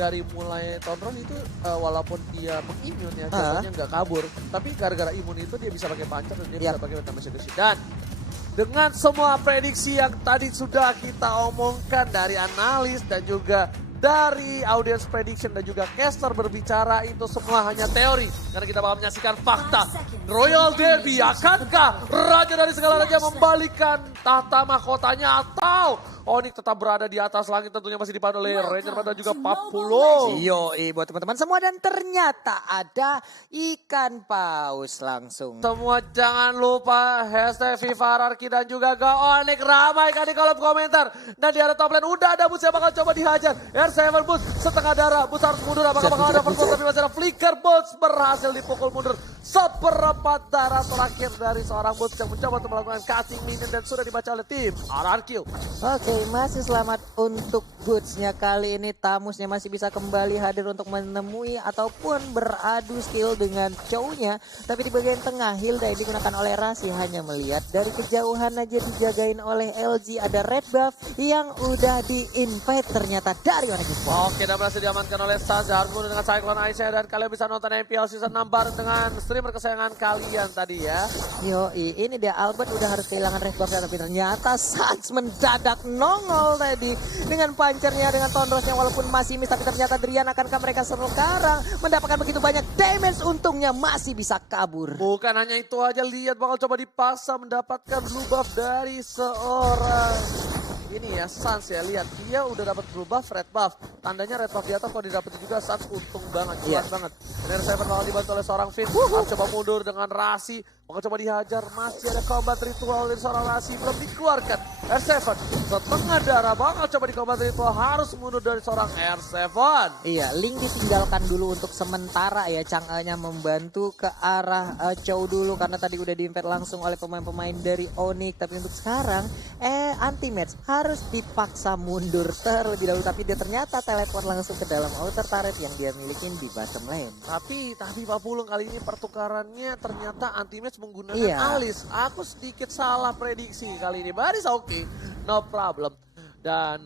dari mulai Tonron itu walaupun dia mengimun ya, jatuhnya nggak kabur. Tapi gara-gara imun itu dia bisa pakai pancer dan dia bisa pakai damage reduction. Dan dengan semua prediksi yang tadi sudah kita omongkan dari analis dan juga dari audience prediction dan juga caster berbicara, itu semua hanya teori. Karena kita bakal menyaksikan fakta. Royal Derby, akankah raja dari segala raja membalikan tahta mahkotanya atau Onyx tetap berada di atas langit, tentunya masih dipandu oleh Ranger dan juga Papulo. Yoi buat teman-teman semua, dan ternyata ada ikan paus langsung. Semua jangan lupa hashtag Vivararki dan juga Onyx ramai kan di kolom komentar. Dan di area top lane udah ada Boots yang bakal coba dihajar. R7 Boots setengah darah, Boots harus mundur. Apakah bakal ada first blood, tapi masih ada flicker. Boots berhasil dipukul mundur. Seperempat darah terakhir dari seorang Boots yang mencoba untuk melakukan cutting minion dan sudah dibaca oleh tim RRQ. Oke, masih selamat untuk Boots-nya. Kali ini Tamusnya masih bisa kembali hadir untuk menemui ataupun beradu skill dengan Chow-nya. Tapi di bagian tengah Hilda yang digunakan oleh Rasi hanya melihat dari kejauhan aja, dijagain oleh LG. Ada red buff yang udah di-invite ternyata dari Onyx Esports. Oke, dan berhasil diamankan oleh Sans. Harus mundur dengan Cyclone Aisyah, dan kalian bisa nonton MPL Season 6 bareng dengan streamer kesayangan kalian tadi ya. Yoi, ini dia Albert udah harus kehilangan red buff, tapi ternyata Sans mendadak nongol tadi dengan pancernya, dengan Tonrosnya walaupun masih miss, tapi ternyata Drian akankah mereka sekarang mendapatkan begitu banyak damage, untungnya masih bisa kabur. Bukan hanya itu aja, lihat bakal coba dipaksa mendapatkan blue buff dari seorang ini ya, Sans ya, lihat dia udah dapat blue buff, red buff. Tandanya red buff di atas kalau didapat juga Sans untung banget, jelas banget. Dan R7 bakal dibantu oleh seorang Finn, coba mundur dengan Rasi, bakal coba dihajar, masih ada combat ritual dari seorang Rasi, belum dikeluarkan. R7 setengah darah, bakal coba di combat ritual, harus mundur dari seorang R7. Iya, Link ditinggalkan dulu untuk sementara ya, Chang'e-nya membantu ke arah Chow dulu karena tadi udah di-invite langsung oleh pemain-pemain dari Onyx. Tapi untuk sekarang anti-match harus dipaksa mundur terlebih dahulu, tapi dia ternyata teleport langsung ke dalam outer turret yang dia milikin di bottom lane. Tapi Pak Pulung kali ini pertukarannya ternyata anti-match menggunakan Alis. Aku sedikit salah prediksi kali ini. Baris oke, no problem. Dan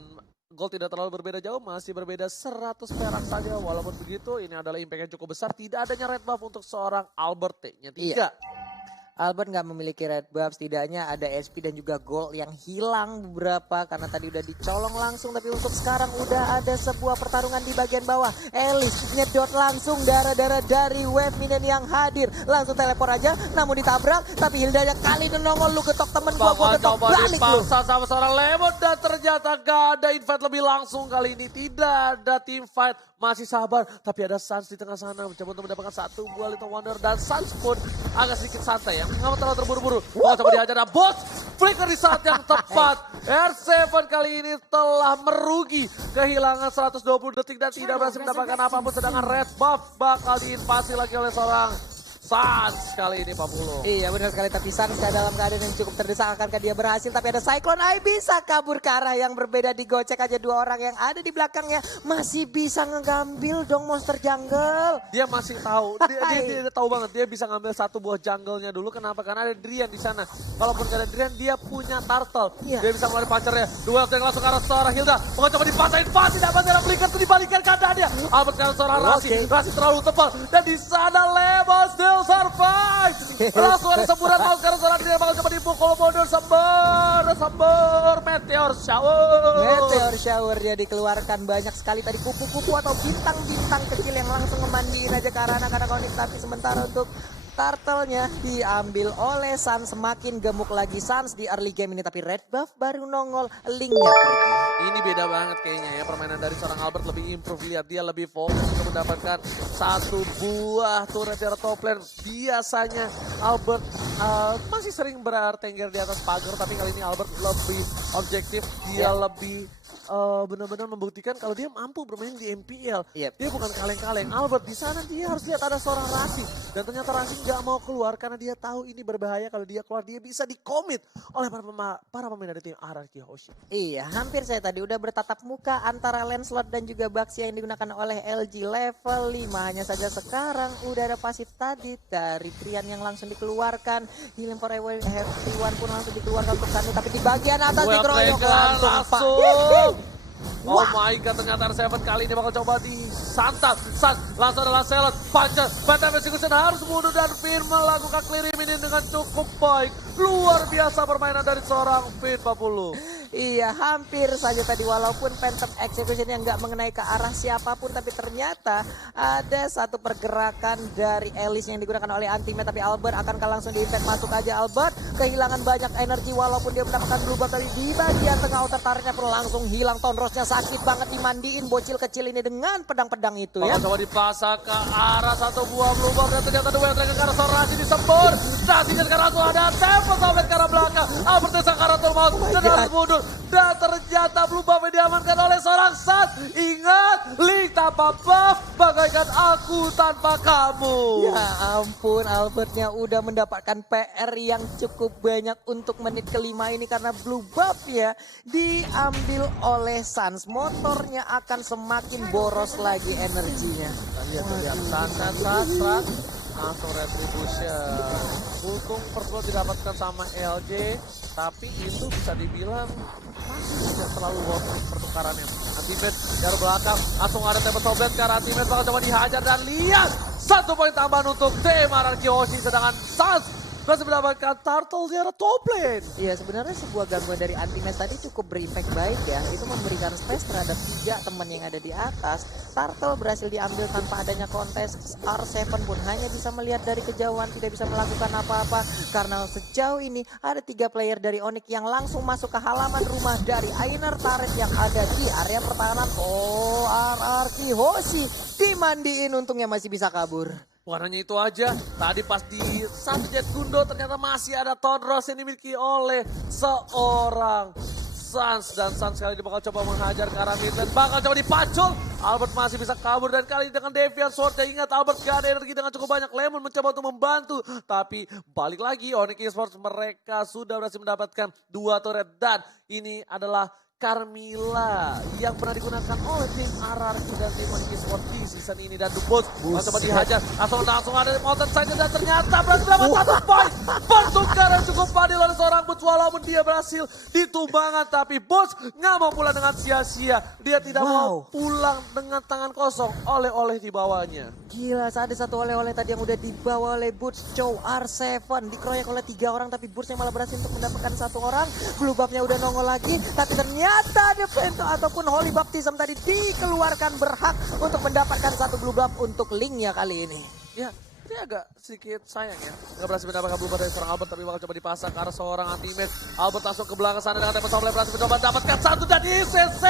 gold tidak terlalu berbeda jauh, masih berbeda 100 perak saja. Walaupun begitu, ini adalah impact yang cukup besar. Tidak adanya red buff untuk seorang Albert T-nya 3. Albert nggak memiliki red buff, setidaknya ada SP dan juga gold yang hilang beberapa karena tadi udah dicolong langsung. Tapi untuk sekarang udah ada sebuah pertarungan di bagian bawah. Elis nyedot langsung darah-darah dari wave minion yang hadir, langsung teleport aja namun ditabrak. Tapi Hilda kali ini nongol, lu getok temen gua getok balik lu. Dipaksa sama seorang Lemon dan ternyata gak ada invite lebih langsung kali ini. Tidak ada team fight, masih sabar. Tapi ada Sans di tengah sana mencoba untuk mendapatkan satu buah Little Wonder, dan Sans pun agak sedikit santai ya. Nggak terlalu terburu-buru. Coba dihajar, dan Boots flicker di saat yang tepat. R7 kali ini telah merugi, kehilangan 120 detik dan tidak berhasil mendapatkan apapun. Sedangkan red buff bakal diinvasi lagi oleh seorang Sans kali ini, Pak Pulung. Iya benar sekali, tapi Sans dalam keadaan yang cukup terdesak. Akankah dia berhasil? Tapi ada Cyclone Eye bisa kabur ke arah yang berbeda, digocek aja dua orang yang ada di belakangnya. Masih bisa ngegambil dong monster jungle. Dia masih tahu, dia tahu banget, dia bisa ngambil satu buah jungle-nya dulu. Kenapa? Karena ada Drian di sana. Kalaupun gak ada Drian, dia punya turtle. Dia bisa melalui pancernya. Dua yang langsung ke arah seorang Hilda. Mau coba dipatahin, pasti dapat dalam flicker, itu dibalikan keadaannya. Albert karena seorang Rasi terlalu tebal. Dan di sana Lemos survive. Langsung ada semburan mau karena seorang dia bakal coba dipukul mundur. Sember meteor shower dia dikeluarkan banyak sekali tadi, kupu-kupu atau bintang-bintang kecil yang langsung memandiin aja ke arah anak-anak Onyx. Tapi sementara untuk turtle-nya diambil oleh Sans, semakin gemuk lagi Sans di early game ini. Tapi red buff baru nongol, Link-nya pergi. Ini beda banget kayaknya ya, permainan dari seorang Albert lebih improve. Lihat dia lebih fokus untuk mendapatkan satu buah turret di top lane. Biasanya Albert masih sering bertengger di atas pagar, tapi kali ini Albert lebih objektif. Dia lebih benar-benar membuktikan kalau dia mampu bermain di MPL. Dia bukan kaleng-kaleng. Albert di sana dia harus lihat ada seorang Rasi, dan ternyata Rasi nggak mau keluar karena dia tahu ini berbahaya. Kalau dia keluar dia bisa dikomit oleh para pemain dari tim RRQ Ocean. Iya, hampir saya tadi udah bertatap muka antara Lancelot dan juga Baxia yang digunakan oleh LG level 5. Hanya saja sekarang udah ada pasif tadi dari Trian yang langsung dikeluarkan. Healing for everyone pun langsung dikeluarkan untuk Sanu, tapi di bagian atas dikeroyok langsung. Oh my god, ternyata R7 kali ini bakal coba disantap. Sans langsung adalah Selot. Puncher, Phantom Execution harus mundur dan Finn melakukan clear ini dengan cukup baik. Luar biasa permainan dari seorang Finn 40. Iya, hampir saja tadi walaupun Phantom Execution yang nggak mengenai ke arah siapapun, tapi ternyata ada satu pergerakan dari Alice yang digunakan oleh Ultimate, tapi Albert akankah langsung di-impact masuk aja. Albert kehilangan banyak energi walaupun dia mendapatkan blue buff tadi di bagian tengah, outer turretnya pun langsung hilang. Tonrosnya sakit banget dimandiin bocil kecil ini dengan pedang-pedang itu ya. Coba dipasang ke arah satu buah blue buff dan ternyata dua yang ke arah seorang Rasi disembur. Rasinya sekarang langsung ada tempo sampai ke arah belakang. Albert sang arah turmout dan harus mundur. Dan ternyata blue buff diamankan oleh seorang Sans. Ingat, Link tanpa buff bagaikan aku tanpa kamu. Ya ampun, Albertnya udah mendapatkan PR yang cukup banyak untuk menit kelima ini karena blue buff ya diambil oleh Sans. Motornya akan semakin boros lagi energinya. Lihat Sans langsung retribution. Untung first blood didapatkan sama LJ, tapi itu bisa dibilang masih tidak terlalu worth it pertukarannya. Ultimate dari belakang langsung ada tembak sobret karena Ultimate bakal coba dihajar dan lihat 1 poin tambahan untuk tim Araki Hoshi, sedangkan Sans berhasil mendapatkan turtle di arah top lane. Iya, sebenarnya sebuah gangguan dari Anti-Mesh tadi cukup berimpact baik ya. Itu memberikan space terhadap 3 teman yang ada di atas. Turtle berhasil diambil tanpa adanya kontes. R7 pun hanya bisa melihat dari kejauhan, tidak bisa melakukan apa-apa. Karena sejauh ini ada 3 player dari Onyx yang langsung masuk ke halaman rumah dari Inner Turret yang ada di area pertahanan. Oh, RRQ Hoshi dimandiin, untungnya masih bisa kabur. Warnanya itu aja, tadi pas di satu jet gundo ternyata masih ada Tonros yang dimiliki oleh seorang Sans. Dan Sans kali ini bakal coba menghajar ke arah mid dan bakal coba dipacul. Albert masih bisa kabur dan kali ini dengan Deviant Sword. Ya ingat, Albert gak ada energi dengan cukup banyak. Lemon mencoba untuk membantu, tapi balik lagi Onyx Esports mereka sudah berhasil mendapatkan 2 turret dan ini adalah Carmilla yang pernah digunakan oleh tim RRQ dan tim Onyx Esports di season ini. Dan Dubos coba dihajar, langsung ada mountain saja dan ternyata berhasil dapat 1 poin. Pertukaran cukup adil oleh seorang Boots walaupun dia berhasil ditumbangkan, tapi Boots nggak mau pulang dengan sia-sia. Dia tidak mau pulang dengan tangan kosong, oleh-oleh di bawahnya. Gila, ada satu oleh-oleh tadi yang udah dibawa oleh Boots. Chow R7 dikeroyok oleh 3 orang, tapi Boots yang malah berhasil untuk mendapatkan 1 orang. Blue buff-nya udah nongol lagi, tapi ternyata ada Pento ataupun Holy Baptism tadi dikeluarkan, berhak untuk mendapatkan 1 blue buff untuk Link-nya kali ini. Ya, ini agak sedikit sayang ya. Nggak berhasil mendapatkan blue buff dari seorang Albert, tapi bakal coba dipasang ke arah seorang Ultimate. Albert langsung ke belakang sana dengan tempat Sobleh, berhasil mencoba dapatkan 1 dan ICC.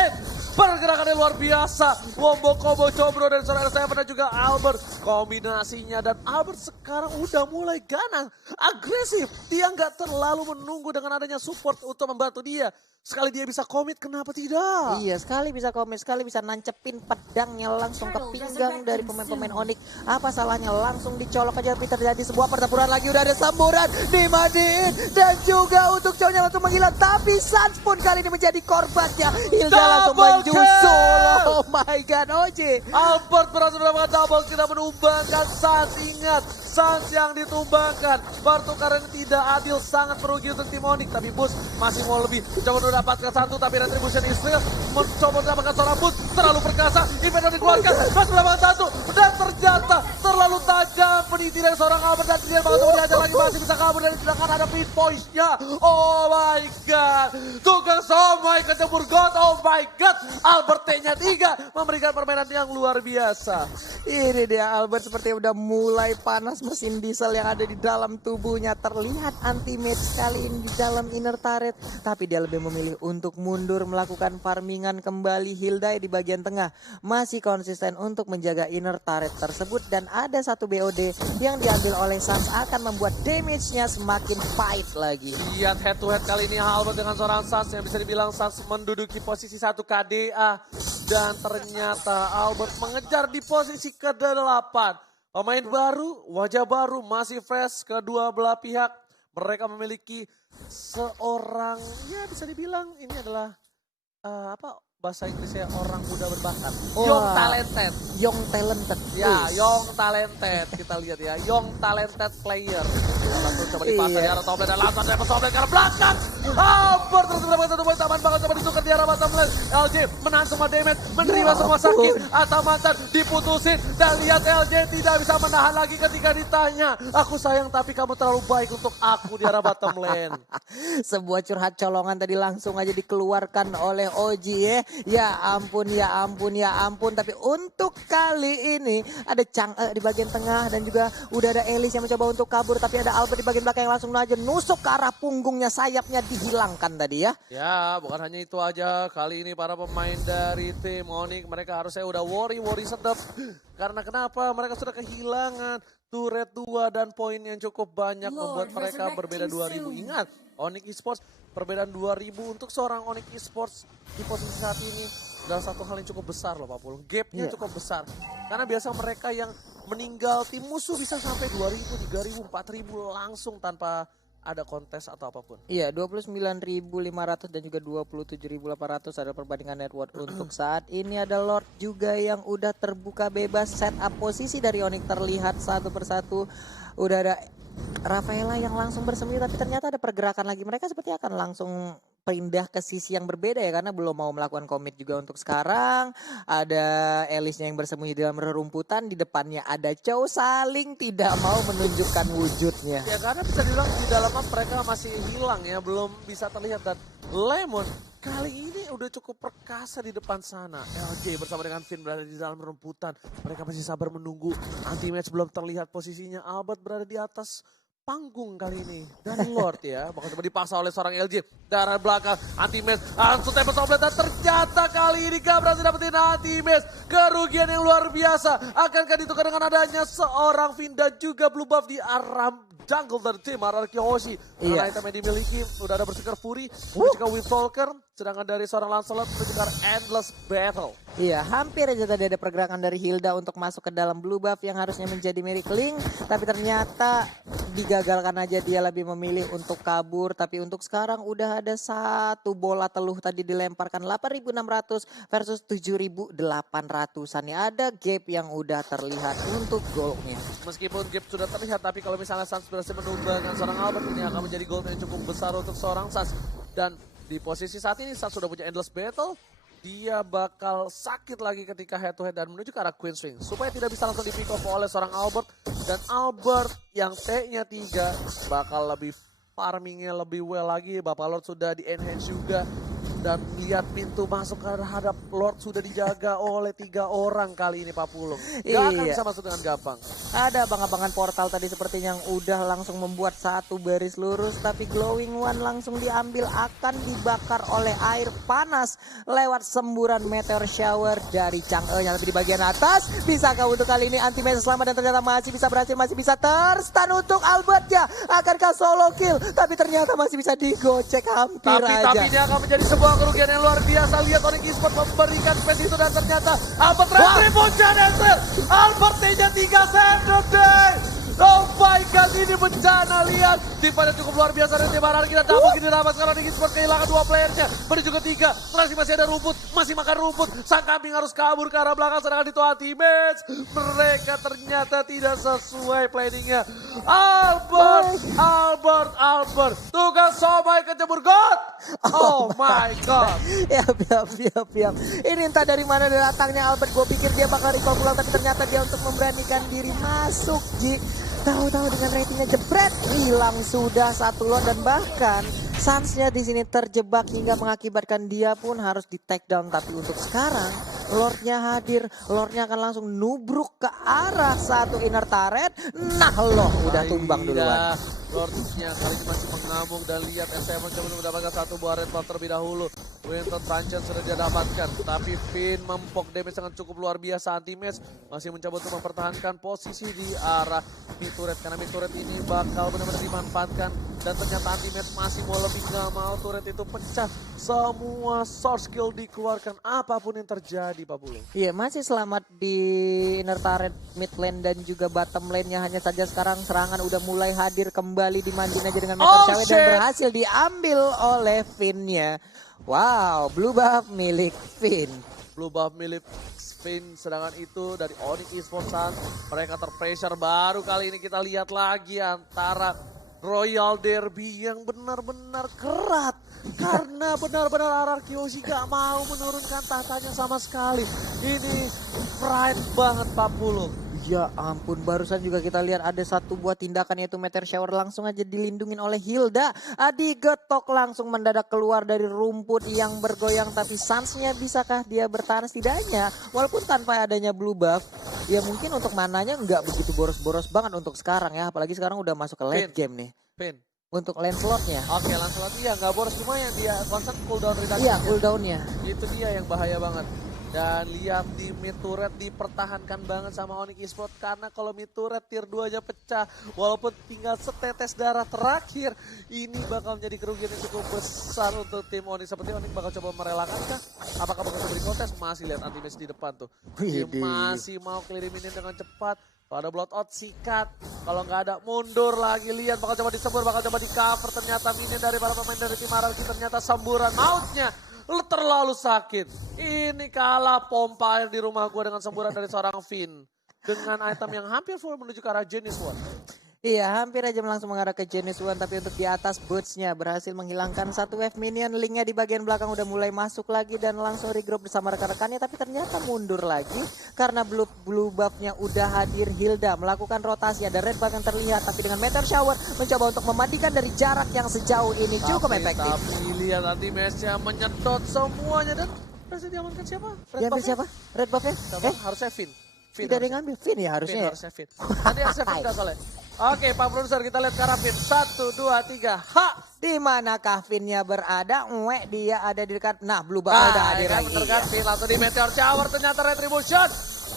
Pergerakannya luar biasa. Wombo combo combro dari seorang R7 dan juga Albert. Kombinasinya dan Albert sekarang udah mulai ganas, agresif. Dia nggak terlalu menunggu dengan adanya support untuk membantu dia. Sekali dia bisa komit, kenapa tidak? Iya, sekali bisa komit, sekali bisa nancepin pedangnya langsung ke pinggang dari pemain-pemain Onyx. Apa salahnya langsung dicolok aja, tapi terjadi sebuah pertempuran lagi. Udah ada semburan dimandiin dan juga untuk cowoknya langsung menghilang. Tapi Sans pun kali ini menjadi korbannya. Hilda langsung menjusul. Oh my god, OJ. Albert berhasil mendapatkan double, kita menumbangkan Sans. Ingat, Sans yang ditumbangkan. Pertukaran tidak adil, sangat merugi untuk tim Onyx. Tapi Bus masih mau lebih. Coba mendapatkan 1, tapi retribution Israel mencoba mendapatkan seorang Bus. Terlalu perkasa, event dikeluarkan. Masih mendapatkan 1, dan ternyata terlalu tajam peniti dari seorang Albert. Dan dia bakal dihajar lagi, masih bisa kabur. Dan sedangkan ada pin points-nya. Oh my god. Tukang somai kecebur God. Oh my god. Albert T-nya 3 memberikan permainan yang luar biasa. Ini dia Albert seperti udah mulai panas mesin diesel yang ada di dalam tubuhnya. Terlihat anti-match kali ini di dalam inner turret. Tapi dia lebih memilih untuk mundur melakukan farmingan kembali. Hilda di bagian tengah masih konsisten untuk menjaga inner turret tersebut. Dan ada 1 BOD yang diambil oleh Sans akan membuat damage-nya semakin fight lagi. Lihat head to head kali ini Albert dengan seorang Sans yang bisa dibilang Sans menduduki posisi 1 KDA. Dan ternyata Albert mengejar di posisi ke-8. Pemain baru, wajah baru, masih fresh kedua belah pihak. Mereka memiliki seorang, ya bisa dibilang ini adalah bahasa Inggrisnya orang muda berbakat. Young talented. Young talented. Ya, young talented. Kita lihat ya, young talented player. langsung coba dipasang di arah top lane dan langsung ada top lane ke arah belakang. Albert terus mendapatkan 1 poin taman banget coba ditukar di arah bottom lane. LJ menahan semua damage, menerima semua sakit. Atamantan diputusin dan lihat LJ tidak bisa menahan lagi ketika ditanya. Aku sayang tapi kamu terlalu baik untuk aku di arah bottom lane. Sebuah curhat colongan tadi langsung aja dikeluarkan oleh Oji ya. Ya ampun, ya ampun, ya ampun. Tapi untuk kali ini ada Chang'e di bagian tengah dan juga udah ada Elise yang mencoba untuk kabur. Tapi ada Albert di bagian belakang yang langsung aja nusuk ke arah punggungnya, sayapnya dihilangkan tadi ya. Ya, bukan hanya itu aja. Kali ini para pemain dari tim Onyx mereka harusnya udah worry sedap. Karena kenapa? Mereka sudah kehilangan turret 2 dan poin yang cukup banyak membuat mereka berbeda 2000. Ingat, Onyx Esports perbedaan 2000 untuk seorang Onyx Esports di posisi saat ini adalah satu hal yang cukup besar loh Pak Pulung. Gapnya cukup besar. Karena biasa mereka yang meninggal tim musuh bisa sampai 2000, 3000, 4000 langsung tanpa ada kontes atau apapun. Iya, 29.500 dan juga 27.800 adalah perbandingan net worth untuk saat ini. Ada Lord juga yang udah terbuka bebas, setup posisi dari Onyx terlihat satu persatu. Udah ada Rafaela yang langsung bersembunyi, tapi ternyata ada pergerakan lagi. Mereka seperti akan langsung pindah ke sisi yang berbeda ya, karena belum mau melakukan commit juga untuk sekarang. Ada Elise yang bersembunyi di dalam rerumputan, di depannya ada Chow saling tidak mau menunjukkan wujudnya. Ya karena bisa dibilang di dalam map mereka masih hilang ya, belum bisa terlihat. Dan Lemon kali ini udah cukup perkasa di depan sana. LJ bersama dengan Finn berada di dalam rumputan. Mereka masih sabar menunggu. Anti-match belum terlihat posisinya. Albert berada di atas panggung kali ini. Dan Lord ya, bakal coba dipaksa oleh seorang LJ. Darah belakang, anti-match, langsung tembak top lane. Dan ternyata kali ini gak berhasil dapetin anti-match. Kerugian yang luar biasa. Akankah ditukar dengan adanya seorang Finn dan juga blue buff di arah jungle dari tim Araki Hoshi. Karena item yang dimiliki udah ada Berserker Fury, dan juga Windtalker. Sedangkan dari seorang Lancelot menuju ke arah Endless Battle. Iya, hampir aja tadi ada pergerakan dari Hilda untuk masuk ke dalam blue buff yang harusnya menjadi milik Link. Tapi ternyata digagalkan aja, dia lebih memilih untuk kabur. Tapi untuk sekarang udah ada satu bola teluh tadi dilemparkan 8.600 versus 7.800-an. Ada gap yang udah terlihat untuk goalnya. Meskipun gap sudah terlihat, tapi kalau misalnya Sans berhasil menumbangkan seorang Albert, ini akan menjadi goal yang cukup besar untuk seorang Sans. Dan di posisi saat ini Sans sudah punya Endless Battle. Dia bakal sakit lagi ketika head to head dan menuju ke arah Queen Swing. Supaya tidak bisa langsung di pick off oleh seorang Albert. Dan Albert yang T-nya 3 bakal lebih farmingnya lebih well lagi. Bapak Lord sudah di enhance juga. Dan lihat pintu masuk terhadap Lord sudah dijaga oleh 3 orang kali ini Pak Pulung. Gak akan bisa masuk dengan gampang. Ada abang-abangan portal tadi sepertinya yang udah langsung membuat satu baris lurus. Tapi Glowing One langsung diambil, akan dibakar oleh air panas lewat semburan meteor shower dari Chang'e-nya. Tapi di bagian atas, bisakah untuk kali ini anti-match selamat dan ternyata masih bisa berhasil, masih bisa terstun untuk Albertnya. Akankah solo kill? Tapi ternyata masih bisa digocek hampir aja. Tapi ini akan menjadi sebuah kerugian yang luar biasa. Lihat Onyx Esports memberikan space itu dan ternyata Albert retribute Janessel. Albert T-nya 3 save the day. Oh my god, ini bencana. Lihat timnya cukup luar biasa dari tim Araki. Dan tak mungkin dirampas kalau Onyx Esports kehilangan 2 playernya. Menuju ke 3, masih ada rumput, masih makan rumput. Sang kambing harus kabur ke arah belakang sedangkan itu anti-match. Mereka ternyata tidak sesuai planningnya. Albert. Tukang somai kecebur God. Oh my god. Yap. Ini entah dari mana datangnya Albert. Gue pikir dia bakal recall pulang, tapi ternyata dia untuk memberanikan diri masuk, Ji. Tahu-tahu dengan ratingnya jebret, hilang sudah satu Lord dan bahkan Sansnya di sini terjebak hingga mengakibatkan dia pun harus di take down. Tapi untuk sekarang Lordnya hadir, Lordnya akan langsung nubruk ke arah satu inner turret. Nah loh, udah tumbang duluan. Lordnya kali ini masih mengamuk dan lihat SM mencoba untuk mendapatkan satu buah red buff terlebih dahulu. Winter Tranchan sudah dia dapatkan, tapi Finn mempok damage sangat cukup luar biasa. Anti-match masih mencoba untuk mempertahankan posisi di arah mid turret, karena mid turret ini bakal benar-benar dimanfaatkan. Dan ternyata anti-match masih mau lebih, gak mau turret itu pecah. Semua source skill dikeluarkan apapun yang terjadi Pak Pulung. Iya, masih selamat di inner turret, mid lane dan juga bottom lane-nya. Hanya saja sekarang serangan udah mulai hadir kembali, dimandin aja dengan meteor shower dan berhasil diambil oleh Finn-nya. Wow, blue buff milik Finn. Blue buff milik Finn, sedangkan itu dari Onyx Esports. Mereka terpressure, baru kali ini kita lihat lagi antara Royal Derby yang benar-benar kerat. Karena benar-benar RRQ Hoshi gak mau menurunkan tahtanya sama sekali. Ini pride banget 40. Ya ampun, barusan juga kita lihat ada satu buah tindakan yaitu Meteor Shower langsung aja dilindungin oleh Hilda. Adi Getok langsung mendadak keluar dari rumput yang bergoyang, tapi Suns-nya bisakah dia bertahan setidaknya? Walaupun tanpa adanya blue buff, ya mungkin untuk mananya nggak begitu boros-boros banget untuk sekarang ya. Apalagi sekarang udah masuk ke late game nih. Pin. Untuk Lancelot-nya. Oke, Lancelot iya nggak boros, cuma yang dia konsep cooldown reduction. Iya, cooldown-nya. Itu dia yang bahaya banget. Dan lihat di mid turret dipertahankan banget sama Onyx Esports, karena kalau mid turret tier 2 aja pecah walaupun tinggal setetes darah terakhir, ini bakal menjadi kerugian yang cukup besar untuk tim Onyx. Seperti Onyx bakal coba merelakan kah? Apakah bakal coba di kontes? Masih lihat anti-match di depan tuh. Dia masih mau clear minion dengan cepat. Kalau ada blood-out sikat, kalau nggak ada mundur lagi, lihat bakal coba disembur, bakal coba di cover, ternyata minion dari para pemain dari tim RRQ ternyata semburan mautnya terlalu sakit. Ini kalah pompa air di rumah gue dengan semburan dari seorang Finn. Dengan item yang hampir full menuju ke arah Genius One. Iya, hampir aja langsung mengarah ke Genius One, tapi untuk di atas Boots-nya berhasil menghilangkan satu wave minion. Linknya di bagian belakang udah mulai masuk lagi dan langsung regroup bersama rekan-rekannya, tapi ternyata mundur lagi karena blue buff-nya udah hadir. Hilda melakukan rotasi, ada red buff yang terlihat, tapi dengan Meteor Shower mencoba untuk mematikan dari jarak yang sejauh ini cukup efektif. Tapi lihat nanti match-nya menyedot semuanya dan berhasil diamankan siapa? Siapa? Red buff-nya? Harusnya Finn. Tidak ada yang ngambil Finn ya harusnya. Harusnya Finn. Tadi harusnya Finn dah soalnya. Oke, Pak Produser, kita lihat ke arah Finn. 1, 2, 3. Ha! Di manakah Finn-nya berada? Dia ada di dekat. Nah, blue buff udah hadir lagi. Bener kan, Finn langsung di Meteor Shower. Ternyata Retribution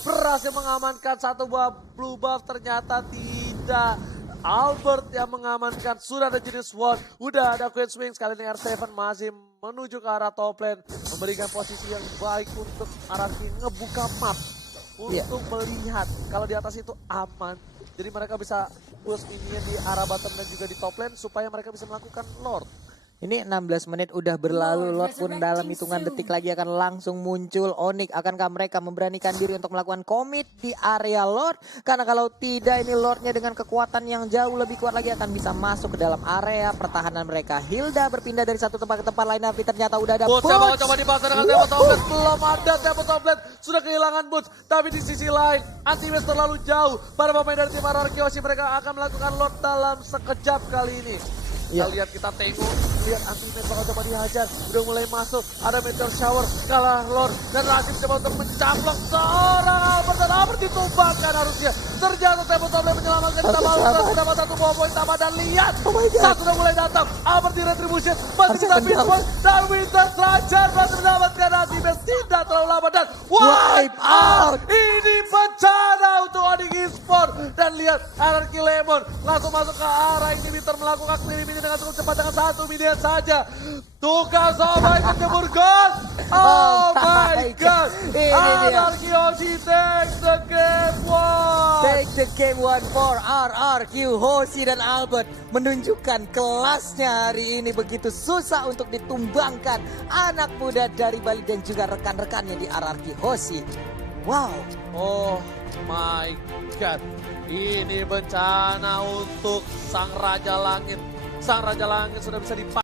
berhasil mengamankan satu buah blue buff. Ternyata tidak. Albert yang mengamankan. Sudah ada Genius One. Udah ada Queen Swing. Sekali ini R7 masih menuju ke arah top lane. Memberikan posisi yang baik untuk RRQ ngebuka map. Untuk melihat kalau di atas itu aman. Jadi mereka bisa push minion di arah bottom dan juga di top lane supaya mereka bisa melakukan Lord. Ini 16 menit udah berlalu, Lord pun dalam hitungan detik lagi akan langsung muncul. Onyx, akankah mereka memberanikan diri untuk melakukan commit di area Lord? Karena kalau tidak, ini Lordnya dengan kekuatan yang jauh lebih kuat lagi akan bisa masuk ke dalam area pertahanan mereka. Hilda berpindah dari satu tempat ke tempat lain, tapi ternyata udah ada Boots. Coba dibahas dengan Tempo Toplet, belum ada Tempo Toplet, sudah kehilangan Boots. Tapi di sisi lain, anti-match terlalu jauh. Para pemain dari tim RRQ Hoshi mereka akan melakukan Lord dalam sekejap kali ini. Kita lihat, kita tengok, lihat anti-match bakal coba dihajar, udah mulai masuk, ada Meteor Shower, kalah Lord, dan Rasim coba untuk mencaplok seorang Albert, dan Albert ditumbangkan harusnya. Terjatuh Tempo Toplet menyelamatkan kita malu, sudah dapat satu poin tambah, dan lihat, satu udah mulai datang, Albert di Retribution, masih kita Pitchfork, dan Winter Stranger masih mendapatkan anti-match, tidak terlalu lama, dan wipe out. Ini bencana untuk Onyx Esports, dan lihat RRQ Lemon langsung masuk ke arah inhibitor, melakukan clear ini dengan cukup cepat dengan satu minion saja. Tukang Sobai menjemur gol. Oh my god. RRQ Hoshi takes the game one. Take the game one for RRQ Hoshi dan Albert. Menunjukkan kelasnya hari ini, begitu susah untuk ditumbangkan anak muda dari Bali dan juga rekan-rekannya di RRQ Hoshi. Wow. Oh my god. Ini bencana untuk Sang Raja Langit. Sang Raja Langit sudah bisa dipakai.